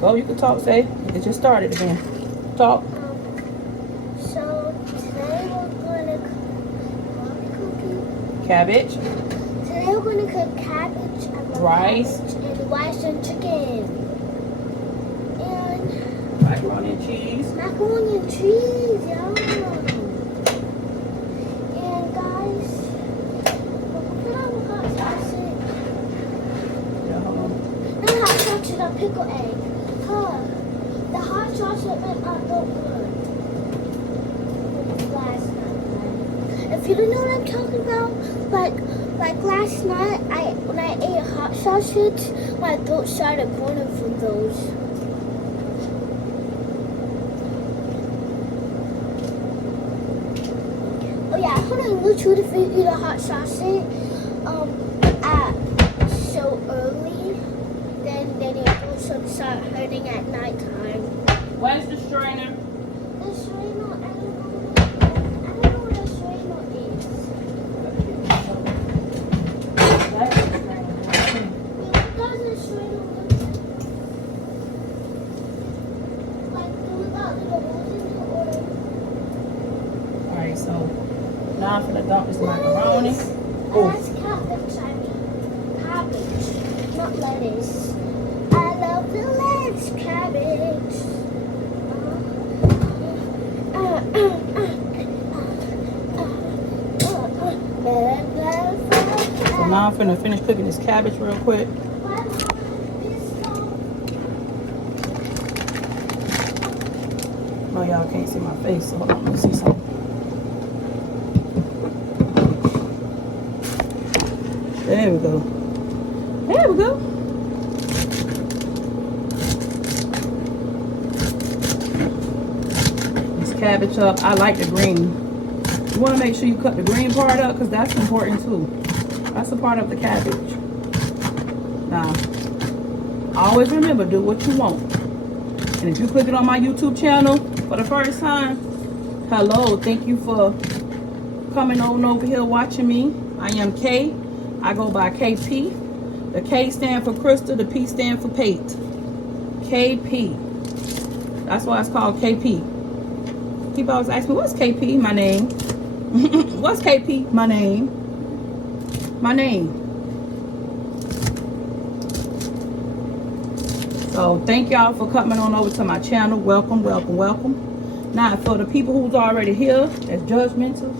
Go, you can talk, say. It just started again. Talk. So today we're gonna cook Cabbage. Today we're gonna cook cabbage and Rice. and rice and chicken. And Macaroni and cheese. macaroni and cheese, yum. And guys, we'll put on the hot sausage. Yeah, hold on. Not hot sausage, a pickle egg. Huh. The hot sausage meant not go good. Last night. If you don't know what I'm talking about, like last night, when I ate hot sausage, my throat started burning from those. Oh yeah, hold on. You too if you eat a hot sausage at so early, then your throat should start hurting at nighttime. Where's the strainer? The strainer, I don't know what a strainer is. What does a strainer look like? Like, without little holes in it, or? Alright, so now I'm gonna dump this macaroni. That's cabbage, I mean. Cabbage, not lettuce. I love the lettuce, cabbage. So now I'm finna finish cooking this cabbage real quick. No, y'all can't see my face, so hold on, let me see something. There we go. There we go. This cabbage up. I like the green. You want to make sure you cut the green part up because that's important too. That's a part of the cabbage. Now, always remember, do what you want. And if you click it on my YouTube channel for the first time, hello, thank you for coming on over here watching me. I am Kay. I go by KP. The K stand for Crystal, the P stand for Pate. KP. That's why it's called KP. People always ask me, what's KP? My name. What's KP? My name. My name. So thank y'all for coming on over to my channel. Welcome, welcome, welcome. Now for the people who's already here, that's judgmental.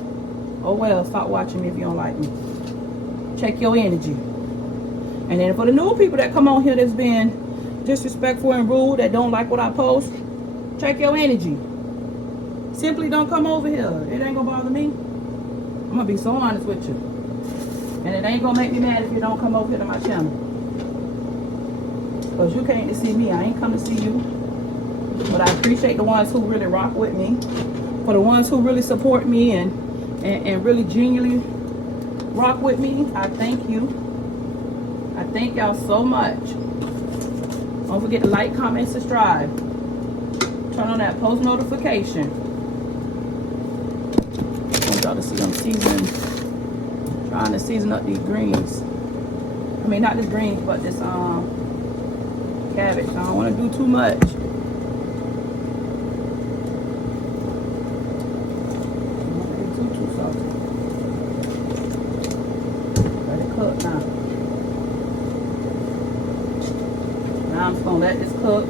Oh well, stop watching me if you don't like me. Check your energy. And then for the new people that come on here that's been disrespectful and rude, that don't like what I post, check your energy. Simply don't come over here. It ain't gonna bother me. I'm gonna be so honest with you. And it ain't gonna make me mad if you don't come over here to my channel. Because you came to see me. I ain't come to see you. But I appreciate the ones who really rock with me. For the ones who really support me and really genuinely rock with me, I thank you. I thank y'all so much. Don't forget to like, comment, subscribe. Turn on that post notification. I want y'all to see I'm seasoning, trying to season up these greens. I mean, not this greens, but this cabbage. I don't want to do too much. Too salty. Let it cook now. Now I'm just gonna let this cook.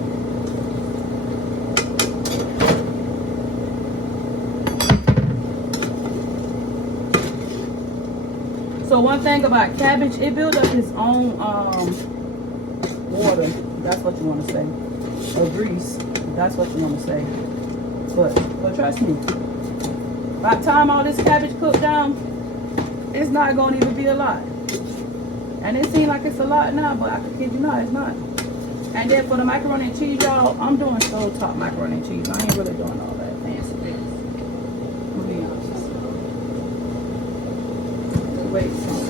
So one thing about cabbage, it builds up its own water. That's what you want to say. Or grease. That's what you want to say. But trust me, by the time all this cabbage cooked down, it's not going to even be a lot. And it seems like it's a lot now, but I can kid you not, it's not. And then for the macaroni and cheese, y'all, I'm doing so top macaroni and cheese. I ain't really doing all that fancy bits. I'm gonna be honest. Wait a second.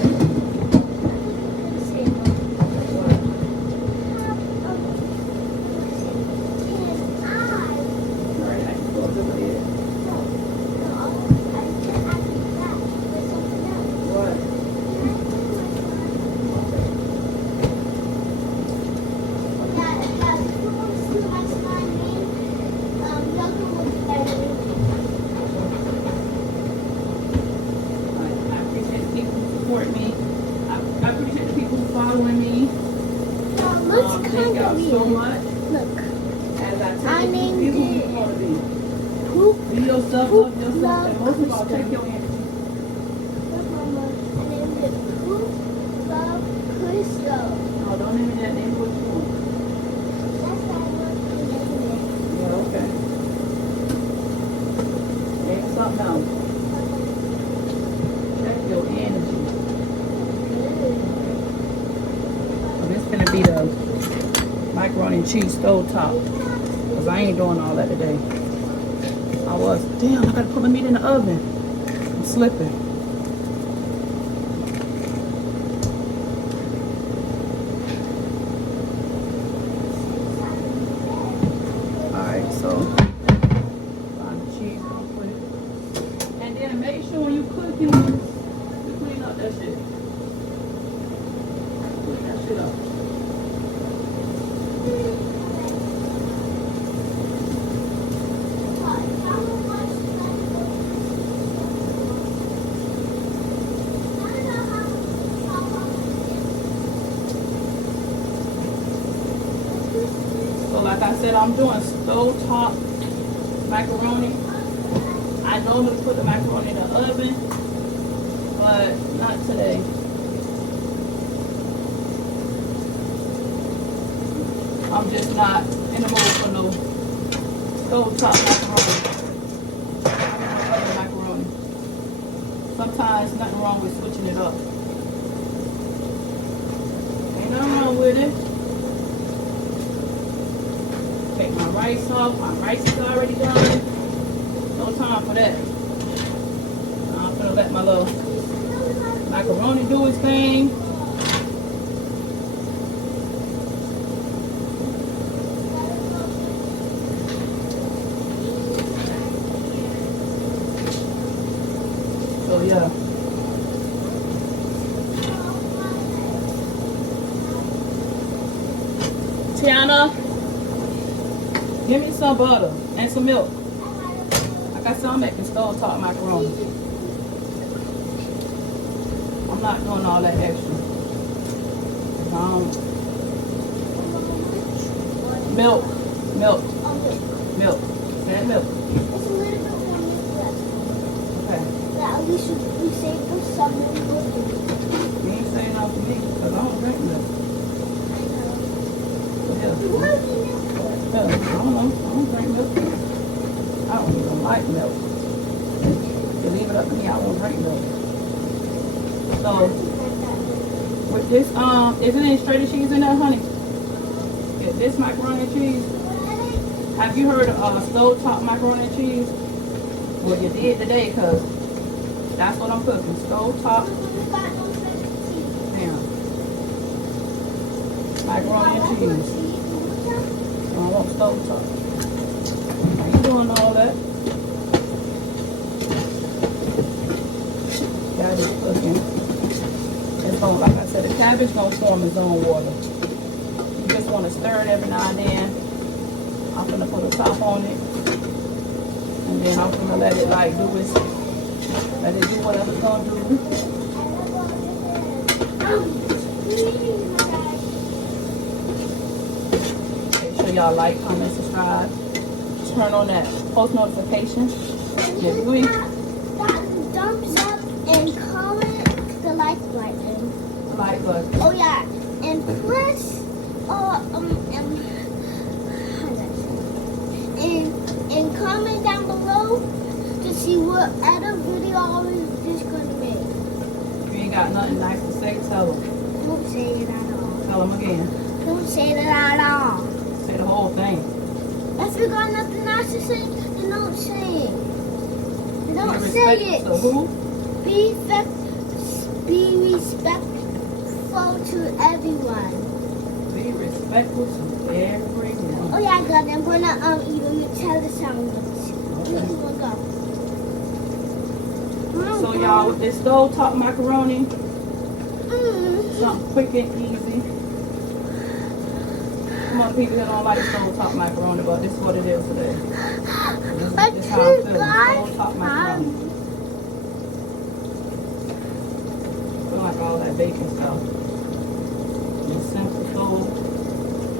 up so much. Look. As I I tell you, named be who you it want to be. Poop. Be yourself, Poop, love yourself, love, and most of all, Krista. take your energy. Look, Mama. I named it Poop, Love, Crystal. No, don't name it that. Name it what you want. That's what I want to name it. Yeah, okay. Name something else. Check your energy. So this gonna be the macaroni and cheese stove top. Cause I ain't doing all that today. I was. Damn, I gotta put my meat in the oven. I'm slipping. Alright, so find the cheese real quick. And then make sure when you cooking, you clean up that shit. Clean that shit up. So like I said, I'm doing stovetop macaroni. I normally put the macaroni in the oven, but not today. I'm just not in the mood for no stovetop macaroni. I want other macaroni. Sometimes nothing wrong with switching it up. Ain't nothing wrong with it. Take my rice off. My rice is already done. No time for that. I'm gonna let my little macaroni do its thing. So yeah. Tiana, give me some butter and some milk. Like I said, I'm making stovetop macaroni. I'm not doing all that extra. Milk. Milk. That milk. It's a little bit more milk left. Okay. But at least we saved for summer cooking. You ain't saying nothing to me because I don't drink milk. Yeah. Why do you milk? Yeah, I don't know. I don't drink milk. I don't even like milk. If you leave it up to me, I won't drink milk. So with this, isn't any straight cheese in there, honey? Yeah, this macaroni and cheese. Have you heard of stovetop macaroni and cheese? Well, you did today, cause that's what I'm cooking. Stovetop, damn, macaroni and cheese. I want stovetop. I ain't doing all that. Got it cooking. It's gonna, like I said, the cabbage gonna form its own water. You just want to stir it every now and then. I'm gonna put a top on it, and then I'm gonna let it like do its, let it do whatever it's gonna do. Make sure y'all like, comment, subscribe, turn on that post notification. If we Thumbs up and comment the like button. like us, Oh yeah, and press and comment down below to see what other video I was just gonna make. if you ain't got nothing nice to say, tell them. Don't say it at all. Tell them again. Don't say it at all. Say the whole thing. If you got nothing nice to say, then don't say it. Don't Be say respectful it. to who? Be respectful to everyone. Be respectful to everyone. Oh yeah, I got it. I'm gonna even tell the sandwich. Okay. Go. So y'all, with this stovetop macaroni, Mm. something quick and easy. Some other people that don't like stovetop macaroni, but this is what it is today. This is how I'm feeling. Stovetop macaroni. Feel like all that baking stuff. Just simple stove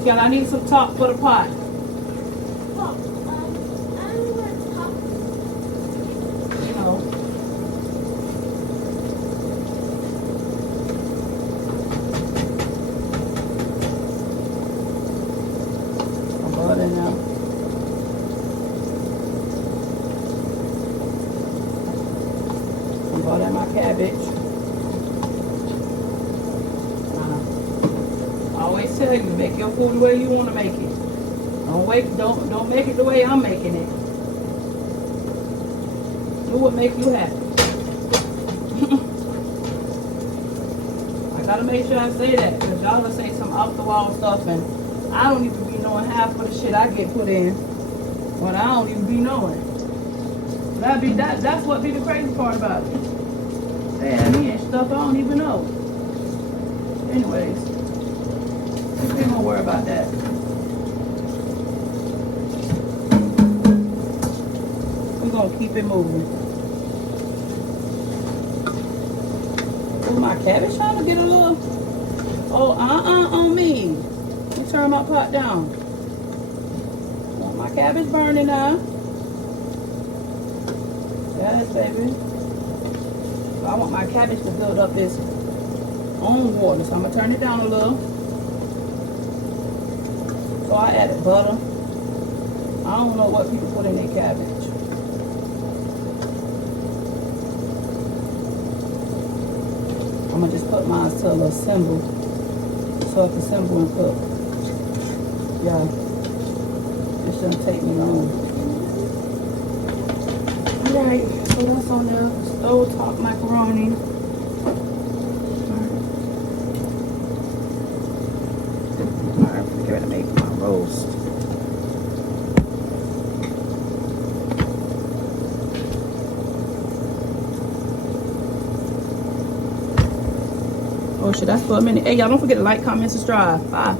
Kiana, I need some top for the pot. Pop, I don't want pop. You know. Some butter in there. Some butter in my cabbage. I always tell you, make your food the way you want to make it. Don't make it the way I'm making it. Do what makes you happy. I gotta make sure I say that, because y'all gonna say some off the wall stuff, and I don't even be knowing half of the shit I get put in when I don't even be knowing. That's what be the crazy part about it. They have me and stuff I don't even know. Anyways, we ain't gonna worry about that. We're gonna keep it moving. Oh, my cabbage trying to get a little. Oh, on me. Let me turn my pot down. Want my cabbage burning now. Yes, baby. So I want my cabbage to build up its own water, so I'm gonna turn it down a little. So I added butter. I don't know what people put in their cabbage. I'm gonna just put mine to a little symbol, so it can symbol and cook. Yeah, it shouldn't take me long. Alright, so that's on the stove top macaroni. Alright, I'm gonna get ready to make my roast. Oh shit, that's for a minute. Hey, y'all don't forget to like, comment, subscribe. Bye.